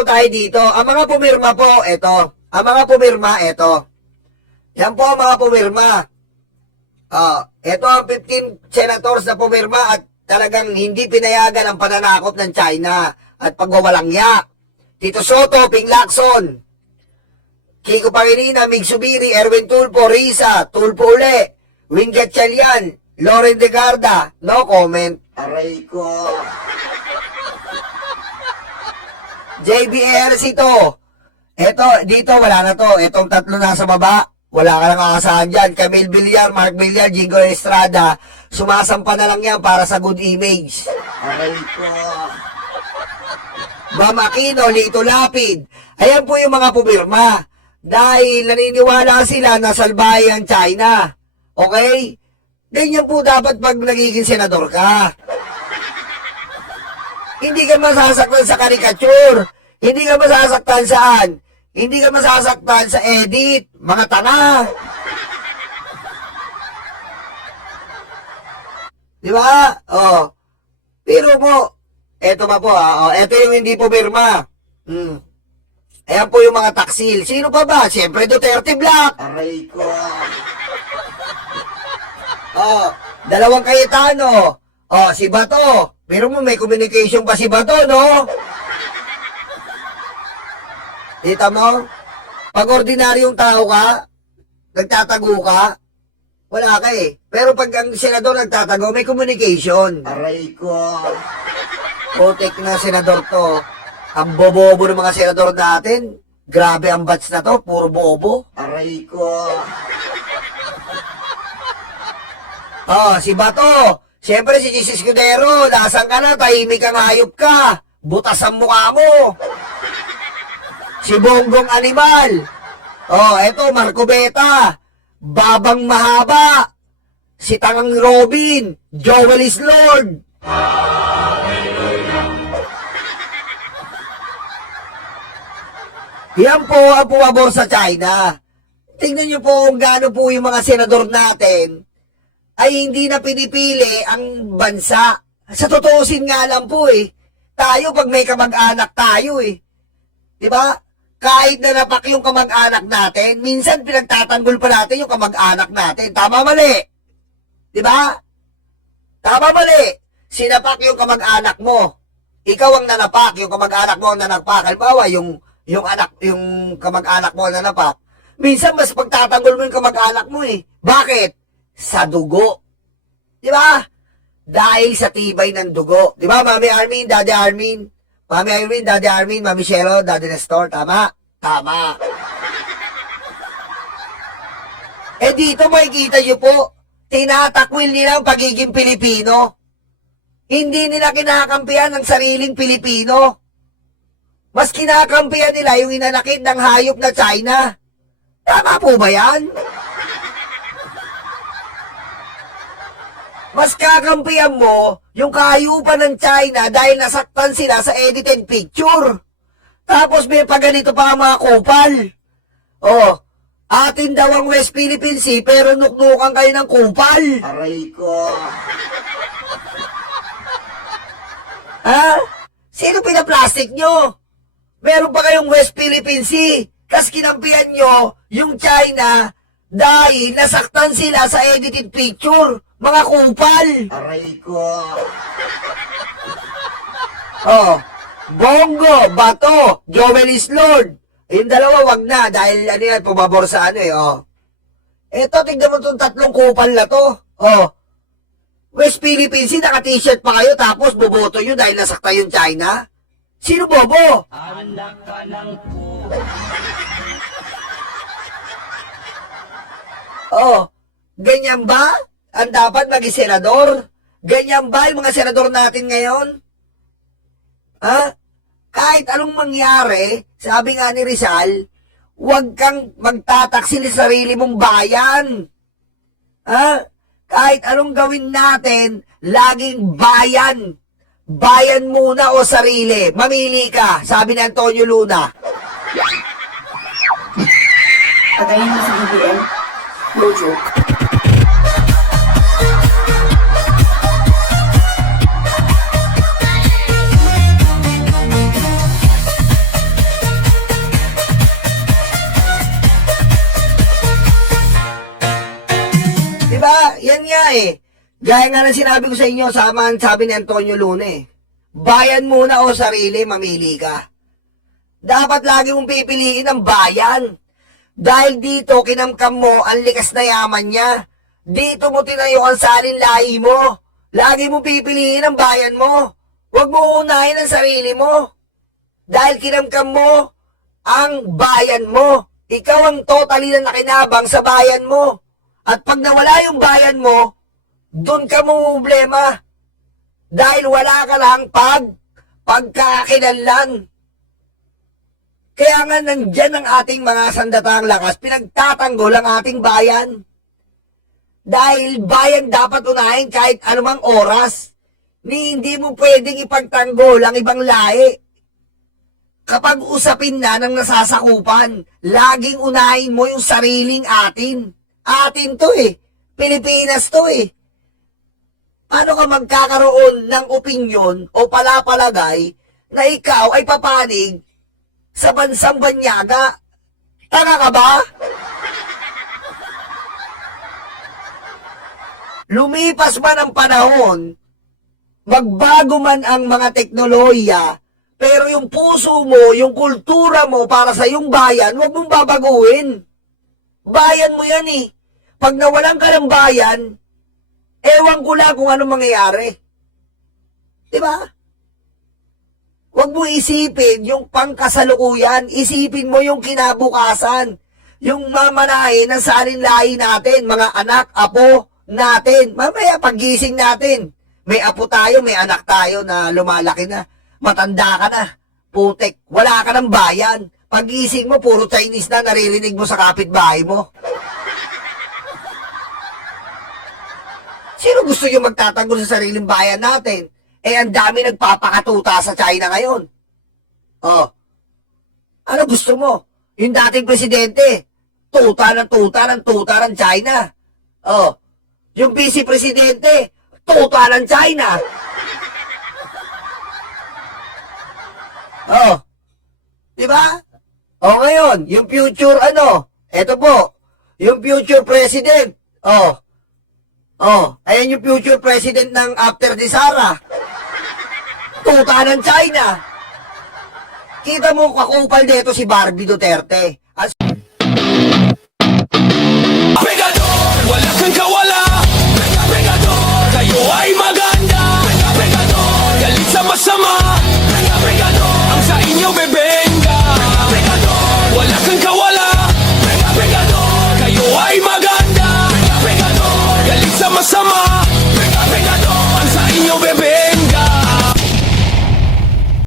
po tayo dito. Ang mga pumirma po, ito. Ang mga pumirma, ito. Yan po ang mga pumirma. Ito ang 15 senators na pumirma at talagang hindi pinayagan ang pananakop ng China at pagwawalangya. Tito Soto, Ping Lacson, Kiko Pangilinan, Mig Subiri, Erwin Tulfo, Risa, Tulfo uli, Wing Gatchalian, Loren de Garda, no comment. Aray ko. JBR ito. Eto, dito wala na to. Etong tatlo nasa baba. Wala ka lang aasahan dyan. Camille Villar, Mark Villar, Jingo Estrada. Sumasampa na lang yan para sa good image. Aray ko. Bam Aquino, Lito Lapid. Ayan po yung mga pumirma. Dahil naniniwala sila na salbahe ang China. Okay? Ganyan po dapat pag nagiging senador ka. Hindi ka masasaktan sa karikature. Hindi ka masasaktan saan? Hindi ka masasaktan sa edit. Mga tanga. Di ba? Pero mo, eto pa po eto yung hindi po pirma. Ayan po yung mga taksil. Sino pa ba? Siyempre Duterte Black. Aray ko. Dalawang Cayetano. Si Bato. Pero mo may communication pa si Bato, no? Dita mo? Pag ordinaryong tao ka, nagtatago ka, wala ka eh. Pero pag ang senador nagtatago, may communication. Aray ko. Putik na senador to. Ang bobobo ng mga senador natin. Grabe ang batch na to, puro bobo. Aray ko. Si Bato. Siyempre si Jesus Escudero. Lasang ka na, tahimik kang hayop ka. Butas ang mukha mo. Si Bongbong Animal. Eto, Marco Beta. Babang Mahaba. Si Tangang Robin. Joel is Lord. Yan po ang pumabor sa China. Tingnan niyo po kung gaano po yung mga senador natin ay hindi na pinipili ang bansa. Sa totoosin nga lang po tayo pag may kamag-anak tayo Diba? Kahit na napak yung kamag-anak natin, minsan pinagtatanggol pa natin yung kamag-anak natin. Tama mali? Diba? Tama mali? Sinapak yung kamag-anak mo. Ikaw ang nanapak, yung kamag-anak mo ang nanapak. Halimbawa, yung kamag-anak mo ang nanapak. Minsan mas pagtatanggol mo yung kamag-anak mo Bakit? Sa dugo. Diba? Dahil sa tibay ng dugo. Diba, Mami Armin, Daddy Armin? Mami Irene, Daddy Armin, Mami Shelo, Daddy Nestor, tama? Tama. Dito makikita nyo po, tinatakwil nila ang pagiging Pilipino. Hindi nila kinakampihan ang sariling Pilipino. Mas kinakampihan nila yung inanakit ng hayop na China. Tama po ba yan? Mas kakampihan mo yung kahayupan ng China dahil nasaktan sila sa edited picture. Tapos may paganito pa ang mga kupal. Atin daw ang West Philippine Sea pero nuknukan kayo ng kupal. Aray ko. Sino pinaplastic nyo? Meron pa kayong West Philippine Sea. Kas kinampihan nyo yung China dahil nasaktan sila sa edited picture. Mga kupal. Aray ko. Bongo, Bato, Joel is Lord. Yung dalawa wag na dahil pumabor sa Eto, tignan mo itong tatlong kupal na to. West Philippines, naka-t-shirt pa kayo tapos boboto nyo dahil nasakta yung China? Sino bobo? Anak ka ng ganyan ba? Ang dapat maging senador? Ganyan ba yung mga senador natin ngayon? Kahit anong mangyari, sabi nga ni Rizal, huwag kang magtataksil sa sarili mong bayan. Kahit anong gawin natin, laging bayan. Bayan muna o sarili. Mamili ka, sabi ni Antonio Luna. Pagayin mo sa BBM. No joke. eh. Gaya nga ng sinabi ko sa inyo, sabi ni Antonio Luna eh. Bayan muna o sarili, mamili ka. Dapat lagi mong pipiliin ang bayan. Dahil dito, kinamkam mo ang likas na yaman niya. Dito mo tinayo ang salin lahi mo. Lagi mong pipiliin ang bayan mo. Huwag mo unahin ang sarili mo. Dahil kinamkam mo ang bayan mo. Ikaw ang totally na nakinabang sa bayan mo. At pag nawala yung bayan mo, dun ka problema. Dahil wala ka lang pagkakakilanlan. Kaya nga nandyan ang ating mga sandatang lakas, pinagtatanggol ang ating bayan. Dahil bayan dapat unahin kahit anumang oras. Hindi mo pwedeng ipagtanggol ang ibang lahi. Kapag usapin na ng nasasakupan, laging unahin mo yung sariling atin. Atin to eh. Pilipinas to eh. Paano ka magkakaroon ng opinyon o palapalagay na ikaw ay papanig sa bansang banyaga? Tanga ka ba? Lumipas man ang panahon, magbago man ang mga teknolohiya, pero yung puso mo, yung kultura mo para sa iyong bayan, huwag mong babaguhin. Bayan mo yan eh. Pag nawalan ka ng bayan, ewan ko lang kung anong mangyayari. Diba? Huwag mo isipin yung pangkasalukuyan. Isipin mo yung kinabukasan. Yung mamanahin ng salinlahi natin, mga anak, apo natin. Mamaya paggising natin, may apo tayo, may anak tayo na lumalaki na. Matanda ka na. Putek, wala ka ng bayan. Paggising mo, puro Chinese na naririnig mo sa kapitbahay mo. Sino gusto yung magtatanggol sa sariling bayan natin? Eh, ang dami nagpapakatuta sa China ngayon. Oh. Ano gusto mo? Yung dating presidente, tuta ng China. Oh. Yung vice-presidente, tuta ng China. Oh. Diba? O ngayon, yung future eto po, yung future president. Ayan yung future president ng after ni Sara. Tuta ng China. Kita mo kakupal dito si Barbie Duterte.